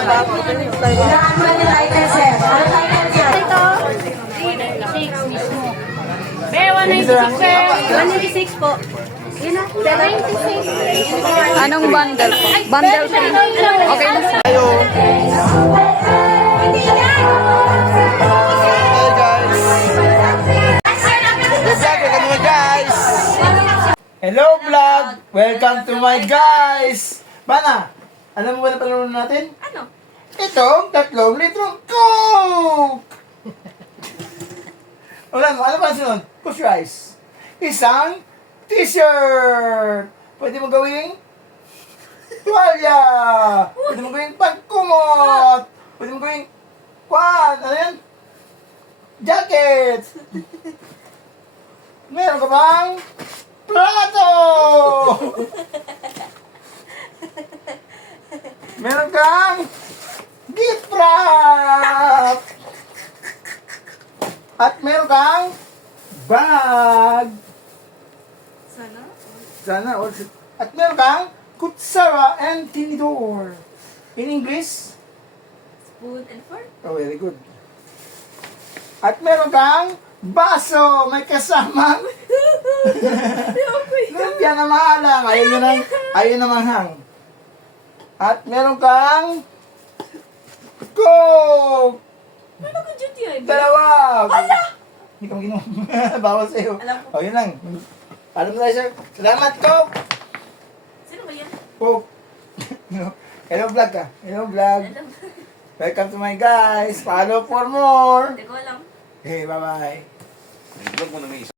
Kailangan mo yung title, sir. Ano title, sir? Ito, 6 mismo. Be, 196 sir. 196 po. Yun na, 76. Anong bundle po? Bundle 3. Okay na. Tayo. Hello vlog! Welcome to my guys! Bana, alam mo ba na panalunan natin? Ano? Itong 3 litrong Coke! Wala mo, ano ba sunod? Push rice. Isang t-shirt! Pwede mo gawing tuwalya! Pwede mo gawing pagkumot! Pwede mo gawing ano yan? Jacket! Meron ka bang plato! Meron kang gift wrap! At meron kang bag! Sana. At meron kang kutsara and tinidor. In English? Spoon and fork. Oh, very good. At meron kang baso, may kasamang lumpia na maalang. Ayun na manghang. At meron kang Coke! Ano ka dyan yan? Dalawa! Hindi ka maginom. Bawal sa'yo. Alam ko. O, yun lang. Alam mo tayo, sir. Salamat, Coke! Sino ba yan? Coke! Hello, vlog ka. Hello, vlog. Welcome to my guys. Follow for more. Hindi ko alam. Hey, bye-bye. Vlog mo na may